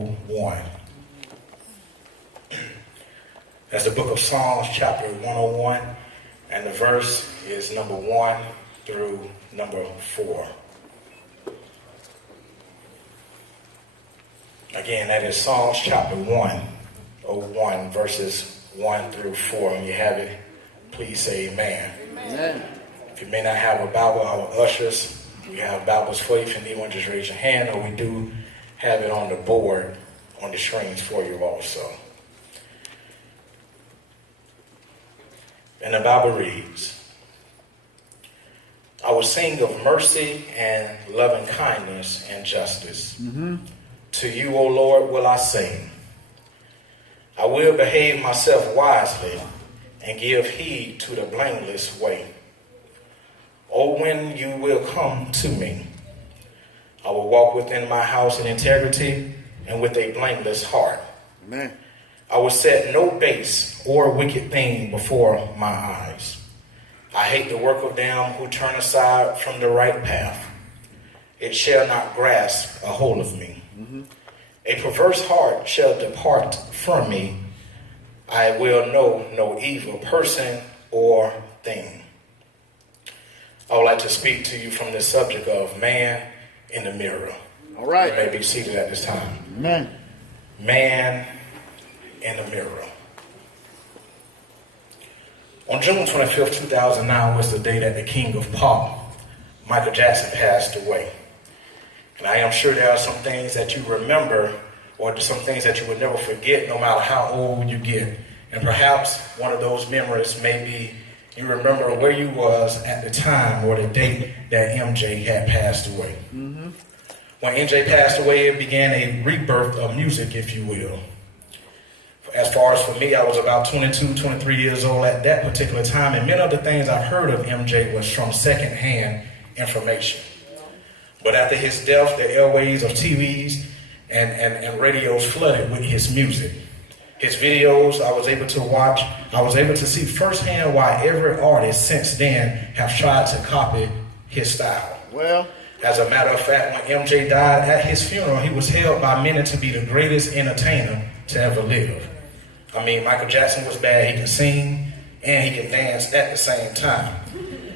1. That's the book of Psalms, chapter 101, and the verse is number 1 through number 4. Again, that is Psalms chapter 101, verses 1 through 4. When you have it, please say amen. Amen. If you may not have a Bible, our ushers, we have Bibles for you. If you need one, just raise your hand, or we do have it on the board on the screens for you also. And the Bible reads, I will sing of mercy and loving kindness and justice. To you, O Lord, will I sing. I will behave myself wisely and give heed to the blameless way. Oh, when you will come to me, I will walk within my house in integrity and with a blameless heart. Amen. I will set no base or wicked thing before my eyes. I hate the work of them who turn aside from the right path. It shall not grasp a hold of me. A perverse heart shall depart from me. I will know no evil person or thing. I would like to speak to you from the subject of man in the mirror. All right. You may be seated at this time. Amen. Man in the mirror. On June 25th, 2009 was the day that the king of pop, Michael Jackson, passed away. And I am sure there are some things that you remember or some things that you would never forget no matter how old you get. And perhaps one of those memories may be you remember where you was at the time or the date that MJ had passed away. When MJ passed away, it began a rebirth of music, if you will. As far as for me, I was about 22, 23 years old at that particular time, and many of the things I heard of MJ was from secondhand information. But after his death, the airways of TVs and radios flooded with his music. His videos I was able to watch, I was able to see firsthand why every artist since then have tried to copy his style. Well, as a matter of fact, when MJ died at his funeral, he was held by many to be the greatest entertainer to ever live. I mean, Michael Jackson was bad. He can sing and he can dance at the same time.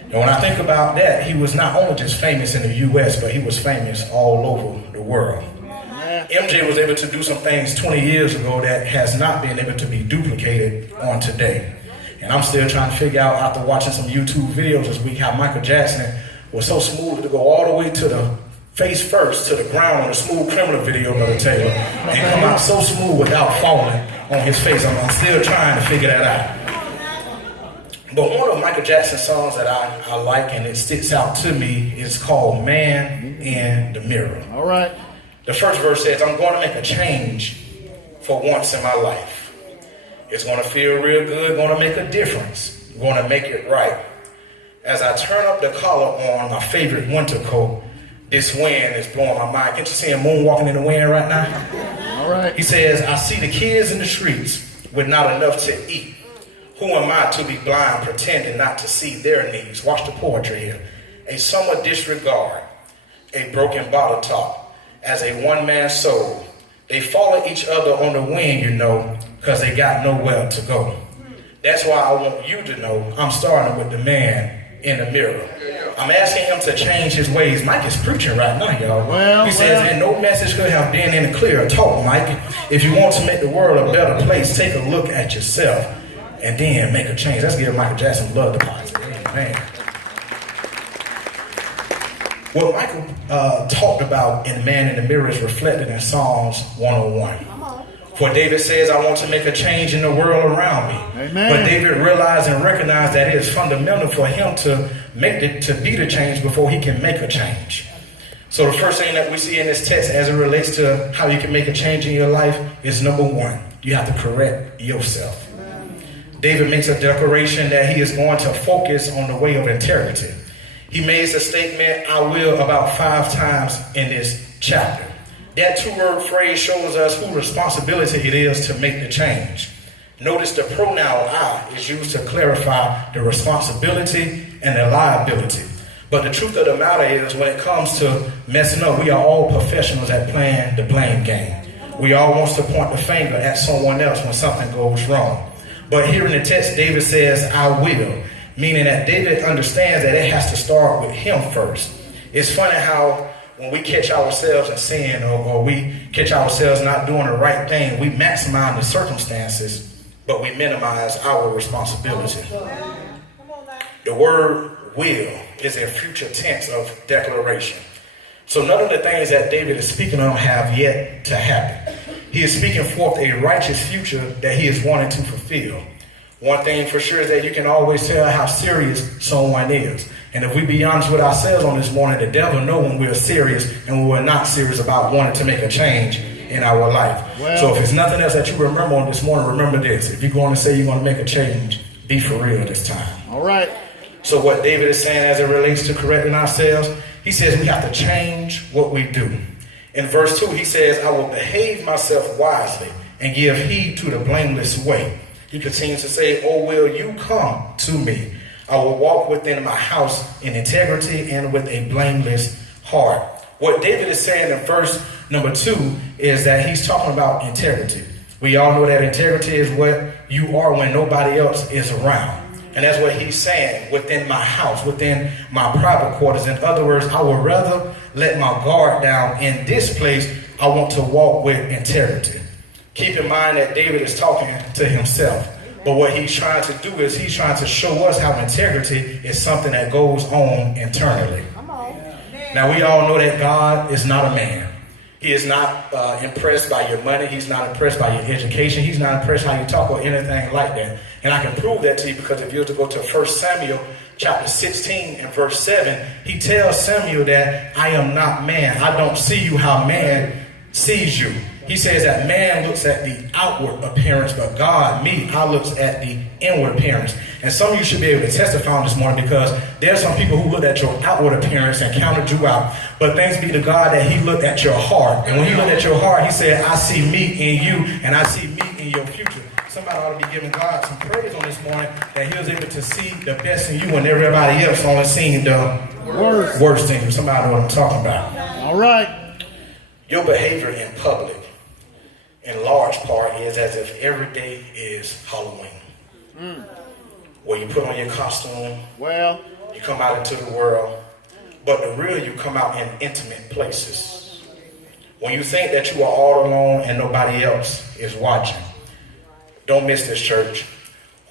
And when I think about that, he was not only just famous in the U.S., but he was famous all over the world. MJ was able to do some things 20 years ago that has not been able to be duplicated on today. And I'm still trying to figure out, after watching some YouTube videos this week, how Michael Jackson was so smooth to go all the way to the face first, to the ground on the Smooth Criminal video, Brother Taylor, and come out so smooth without falling on his face. I'm still trying to figure that out. But one of Michael Jackson's songs that I like and it sticks out to me is called Man in the Mirror. all right. The first verse says, I'm going to make a change for once in my life. It's going to feel real good, going to make a difference, going to make it right. As I turn up the collar on my favorite winter coat, this wind is blowing my mind. Can't you see him moonwalking in the wind right now? All right. He says, I see the kids in the streets with not enough to eat. Who am I to be blind, pretending not to see their needs? Watch the poetry here. A summer disregard, a broken bottle top. As a one-man soul, they follow each other on the wind, you know, because they got nowhere to go. That's why I want you to know I'm starting with the man in the mirror. I'm asking him to change his ways. Mike is preaching right now, y'all. He says, and no message could have been any clearer. Talk, Mike. If you want to make the world a better place, take a look at yourself and then make a change. Let's give Michael Jackson love deposit. Amen. What Michael talked about in Man in the Mirror is reflected in Psalms 101. For David says, I want to make a change in the world around me. Amen. But David realized and recognized that it is fundamental for him to be the change before he can make a change. So the first thing that we see in this text as it relates to how you can make a change in your life is number one, you have to correct yourself. David makes a declaration that he is going to focus on the way of integrity. He makes a statement, I will, about 5 times in this chapter. That 2-word phrase shows us whose responsibility it is to make the change. Notice the pronoun I is used to clarify the responsibility and the liability. But the truth of the matter is, when it comes to messing up, we are all professionals at playing the blame game. We all want to point the finger at someone else when something goes wrong. But here in the text, David says, I will, meaning that David understands that it has to start with him first. It's funny how when we catch ourselves in sin or we catch ourselves not doing the right thing, we maximize the circumstances, but we minimize our responsibility. The word will is a future tense of declaration. So none of the things that David is speaking on have yet to happen. He is speaking forth a righteous future that he is wanting to fulfill. One thing for sure is that you can always tell how serious someone is. And if we be honest with ourselves on this morning, the devil knows when we're serious and when we're not serious about wanting to make a change in our life. Well, so if it's nothing else that you remember on this morning, remember this. If you're going to say you're going to make a change, be for real this time. All right. So what David is saying as it relates to correcting ourselves, he says we have to change what we do. In verse 2, he says, I will behave myself wisely and give heed to the blameless way. He continues to say, oh, will you come to me? I will walk within my house in integrity and with a blameless heart. What David is saying in verse number 2 is that he's talking about integrity. We all know that integrity is what you are when nobody else is around. And that's what he's saying, within my house, within my private quarters. In other words, I would rather let my guard down in this place. I want to walk with integrity. Keep in mind that David is talking to himself. But what he's trying to do is he's trying to show us how integrity is something that goes on internally. Now, we all know that God is not a man. He is not impressed by your money. He's not impressed by your education. He's not impressed how you talk or anything like that. And I can prove that to you because if you were to go to 1 Samuel chapter 16 and verse 7, he tells Samuel that I am not man. I don't see you how man sees you. He says that man looks at the outward appearance, but God, me, I looks at the inward appearance. And some of you should be able to testify on this morning because there are some people who look at your outward appearance and counted you out. But thanks be to God that he looked at your heart. And when he looked at your heart, he said, I see me in you and I see me in your future. Somebody ought to be giving God some praise on this morning that he was able to see the best in you when everybody else only seen the worst in you. Somebody know what I'm talking about. All right. Your behavior in public, in large part, is as if every day is Halloween. Where you put on your costume, well, you come out into the world, but the real you come out in intimate places. When you think that you are all alone and nobody else is watching, don't miss this, church.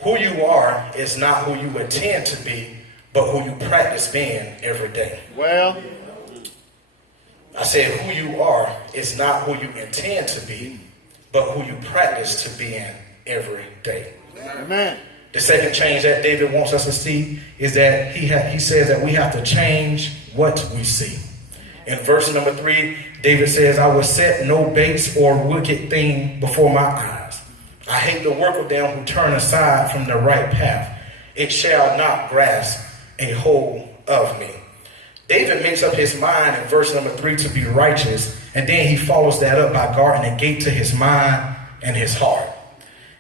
Who you are is not who you intend to be, but who you practice being every day. Well, I said who you are is not who you intend to be, but who you practice to be in every day. Amen. The second change that David wants us to see is that he says that we have to change what we see. In verse number 3, David says, I will set no base or wicked thing before my eyes. I hate the work of them who turn aside from the right path. It shall not grasp a hold of me. David makes up his mind in verse number 3 to be righteous, and then he follows that up by guarding a gate to his mind and his heart.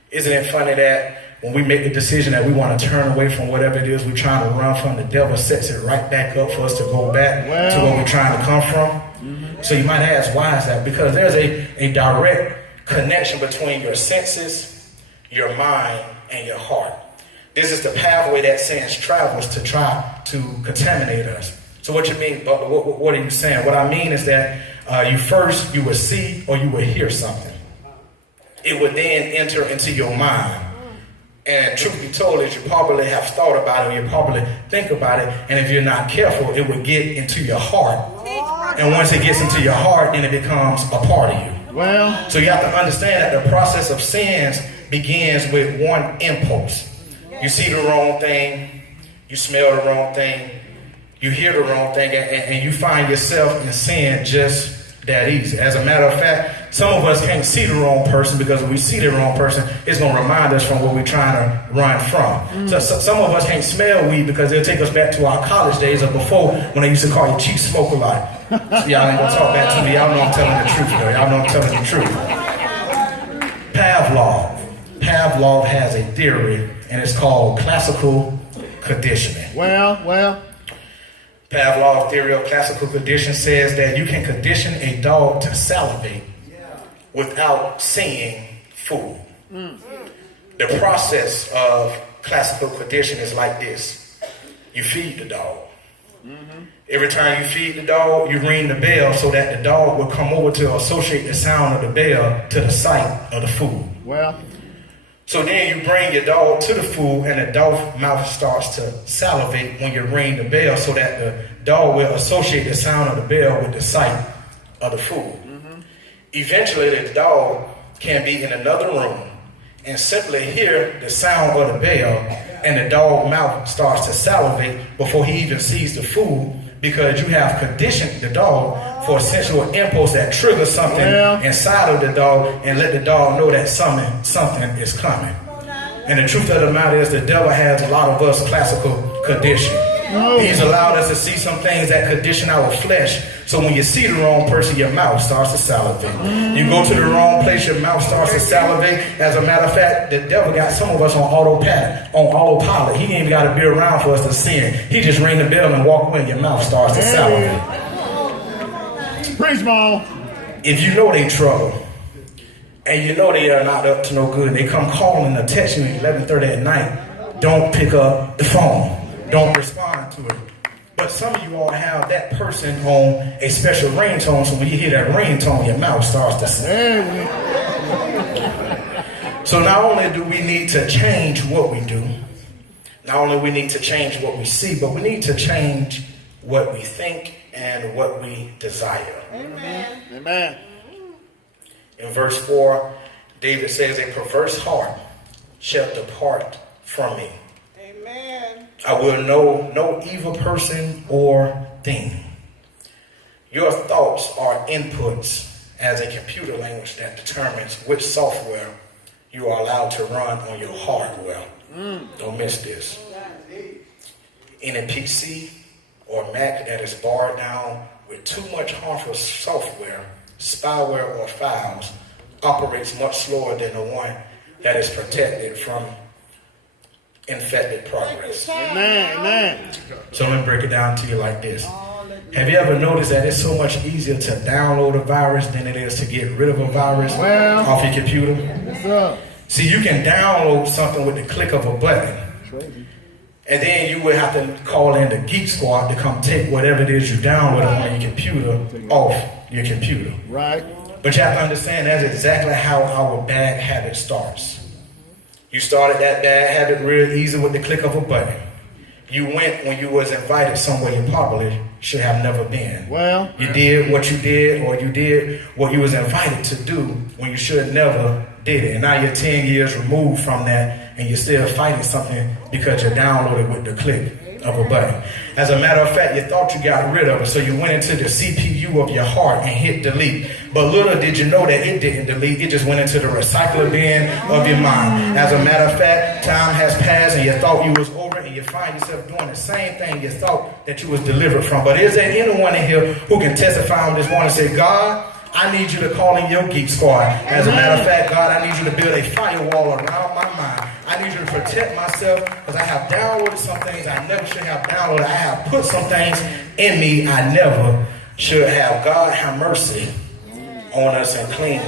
Isn't it funny that when we make the decision that we want to turn away from whatever it is we're trying to run from, the devil sets it right back up for us to go back to where we're trying to come from? So you might ask, why is that? Because there's a direct connection between your senses, your mind, and your heart. This is the pathway that sin travels to try to contaminate us. So what you mean, Butler? What are you saying? What I mean is that you would see or you would hear something. It would then enter into your mind. And truth be told, is you probably have thought about it, or you probably think about it, and if you're not careful, it would get into your heart. And once it gets into your heart, then it becomes a part of you. Well, so you have to understand that the process of sins begins with one impulse. You see the wrong thing, you smell the wrong thing, you hear the wrong thing, and you find yourself in sin just that easy. As a matter of fact, some of us can't see the wrong person because if we see the wrong person, it's going to remind us from what we're trying to run from. So some of us can't smell weed because it'll take us back to our college days or before when they used to call you chief smoke a lot. So y'all ain't going to talk back to me. Y'all know I'm telling the truth, though. Y'all know I'm telling the truth. Pavlov has a theory, and it's called classical conditioning. Well. Pavlov's theory of classical condition says that you can condition a dog to salivate without seeing food. The process of classical condition is like this. You feed the dog. Every time you feed the dog, you ring the bell so that the dog will come over to associate the sound of the bell to the sight of the food. Well, so then you bring your dog to the food and the dog mouth starts to salivate when you ring the bell so that the dog will associate the sound of the bell with the sight of the food. Eventually the dog can be in another room and simply hear the sound of the bell and the dog mouth starts to salivate before he even sees the food, because you have conditioned the dog for a sensual impulse that triggers something inside of the dog and let the dog know that something is coming. And the truth of the matter is the devil has a lot of us classical condition. He's allowed us to see some things that condition our flesh. So when you see the wrong person, your mouth starts to salivate. You go to the wrong place, your mouth starts to salivate. As a matter of fact, the devil got some of us on autopilot. He ain't even got to be around for us to sin. He just ring the bell and walk away and your mouth starts to salivate. Preach, Mom. If you know they trouble, and you know they are not up to no good, they come calling or texting you at 11:30 at night, don't pick up the phone. Don't respond to it. But some of you all have that person on a special ringtone, so when you hear that ringtone, your mouth starts to sing. So not only do we need to change what we do, not only we need to change what we see, but we need to change what we think and what we desire. Amen. Amen. In verse 4, David says, a perverse heart shall depart from me. Amen. I will know no evil person or thing. Your thoughts are inputs as a computer language that determines which software you are allowed to run on your hardware. Don't miss this. Any PC or Mac that is barred down with too much harmful software, spyware, or files operates much slower than the one that is protected from infected progress. Amen. Amen. So let me break it down to you like this. Have you ever noticed that it's so much easier to download a virus than it is to get rid of a virus off your computer? What's up? See, you can download something with the click of a button. And then you would have to call in the Geek Squad to come take whatever it is you downloaded on your computer off your computer. Right. But you have to understand that's exactly how our bad habit starts. You started that bad habit real easy with the click of a button. You went when you was invited somewhere you probably should have never been. Well, you did what you did, or you did what you was invited to do when you should have never did it. And now you're 10 years removed from that, and you're still fighting something because you downloaded with the click of a button. As a matter of fact, you thought you got rid of it, so you went into the CPU of your heart and hit delete. But little did you know that it didn't delete, it just went into the recycler bin of your mind. As a matter of fact, time has passed and you thought you was over, and you find yourself doing the same thing you thought that you was delivered from. But is there anyone in here who can testify on this morning and say, God, I need you to call in your Geek Squad. As a matter of fact, God, I need you to build a firewall around my mind. I need you to protect myself because I have downloaded some things I never should have downloaded. I have put some things in me I never should have. God, have mercy on us and clean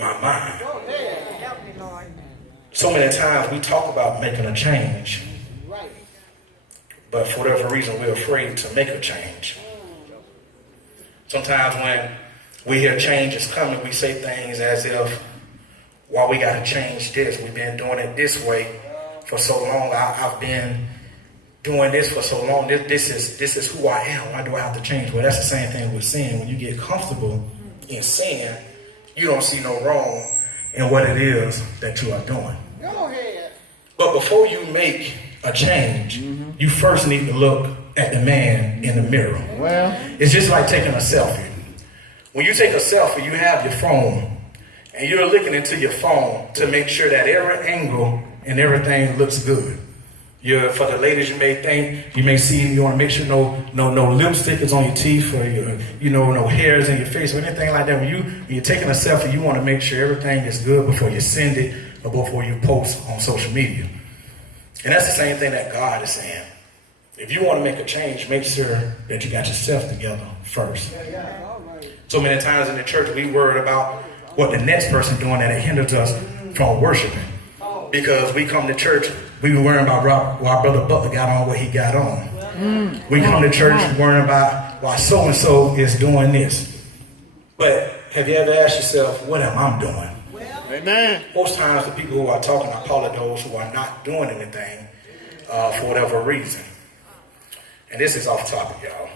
my mind. So many times we talk about making a change, but for whatever reason we're afraid to make a change. Sometimes when we hear change is coming, we say things as if, why we got to change this? We've been doing it this way for so long. I've been doing this for so long. This is who I am. Why do I have to change? Well, that's the same thing with sin. When you get comfortable in sin, you don't see no wrong in what it is that you are doing. Go ahead. But before you make a change, you first need to look at the man in the mirror. Well, it's just like taking a selfie. When you take a selfie, you have your phone, and you're looking into your phone to make sure that every angle and everything looks good. For the ladies, you may see, you want to make sure no lipstick is on your teeth, or no hairs in your face or anything like that. When you're taking a selfie, you want to make sure everything is good before you send it or before you post on social media. And that's the same thing that God is saying. If you want to make a change, make sure that you got yourself together first. So many times in the church, we worried about what the next person doing, and it hinders us from worshiping. Because we come to church, we be worrying about why Brother Butler got on what he got on. We come to church worrying about why so-and-so is doing this. But have you ever asked yourself, what am I doing? Amen. Most times the people who are talking are probably those who are not doing anything for whatever reason. And this is off topic, y'all.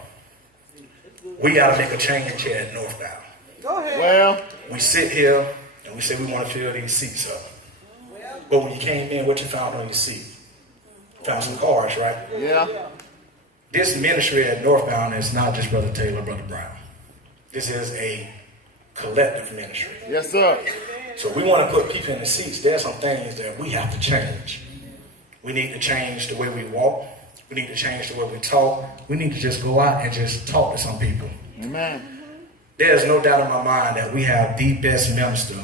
We got to make a change here at Northbound. Go ahead. Well, We sit here and we say we want to fill these seats up. But when you came in, what you found on your seat? Found some cars, right? yeah. This ministry at Northbound is not just Brother Taylor, Brother Brown. This is a collective ministry. Yes, sir. So we want to put people in the seats. There are some things that we have to change. We need to change the way we walk. We need to change the way we talk. We need to just go out and just talk to some people. Amen. There's no doubt in my mind that we have the best minister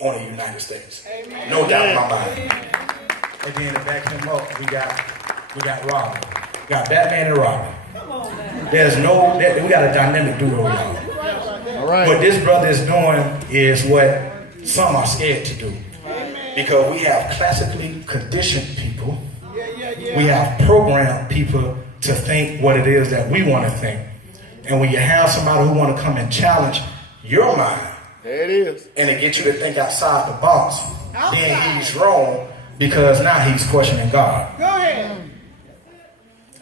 on the United States. Amen. No doubt in my mind. And then to back him up, we got Robin. We got Batman and Robin. We got a dynamic duo, y'all. All right. What this brother is doing is what some are scared to do. Because we have classically conditioned people. We have programmed people to think what it is that we want to think. And when you have somebody who want to come and challenge your mind, There it is. and to get you to think outside the box, then he's wrong because now he's questioning God. Go ahead.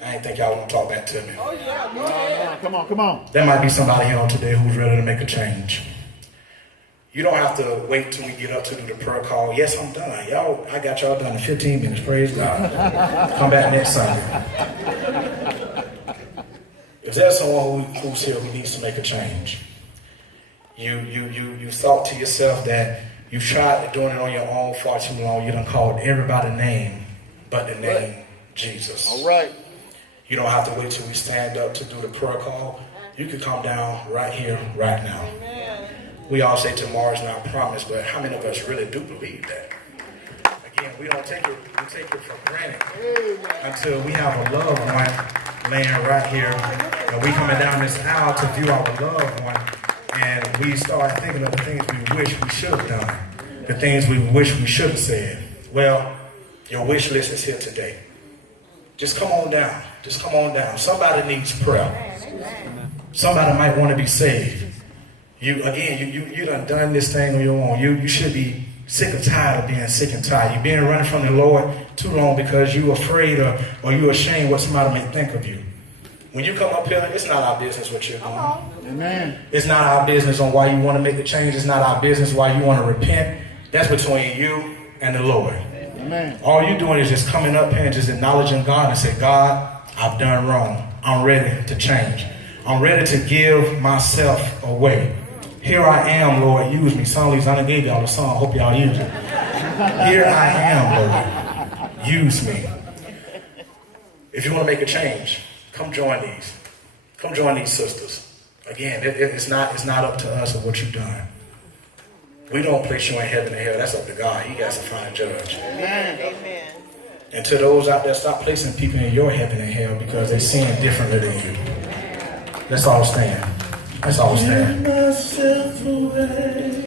I didn't think y'all want to talk back to me. Oh, yeah. Go ahead. Come on, come on. There might be somebody here on today who's ready to make a change. You don't have to wait till we get up to do the prayer call. Yes, I'm done. Y'all, I got y'all done in 15 minutes. Praise God. Come back next Sunday. If there's someone who's here who needs to make a change, you thought to yourself that you tried doing it on your own far too long. You done called everybody name but the name Jesus. All right. You don't have to wait till we stand up to do the prayer call. You can come down right here, right now. We all say tomorrow's not promised, but how many of us really do believe that? Again, we don't take it, we take it for granted until we have a loved one laying right here, and we coming down this aisle to view our loved one, and we start thinking of the things we wish we should have done, the things we wish we should have said. Well, your wish list is here today. Just come on down. Just come on down. Somebody needs prayer. Somebody might want to be saved. You done this thing on your own. You should be sick and tired of being sick and tired. You've been running from the Lord too long because you're afraid or you're ashamed what somebody may think of you. When you come up here, it's not our business what you're doing. Amen. It's not our business on why you want to make the change. It's not our business why you want to repent. That's between you and the Lord. Amen. All you're doing is just coming up here and just acknowledging God and say, God, I've done wrong. I'm ready to change. I'm ready to give myself away. Here I am, Lord, use me. Some of these, I done gave y'all the song. Hope y'all use it. Here I am, Lord. Use me. If you want to make a change, come join these. Come join these sisters. Again, it's not up to us or what you've done. We don't place you in heaven and hell. That's up to God. He got to find a judge. Amen. Amen. And to those out there, stop placing people in your heaven and hell because they're seeing differently than you. Let's all stand. Let's all stand.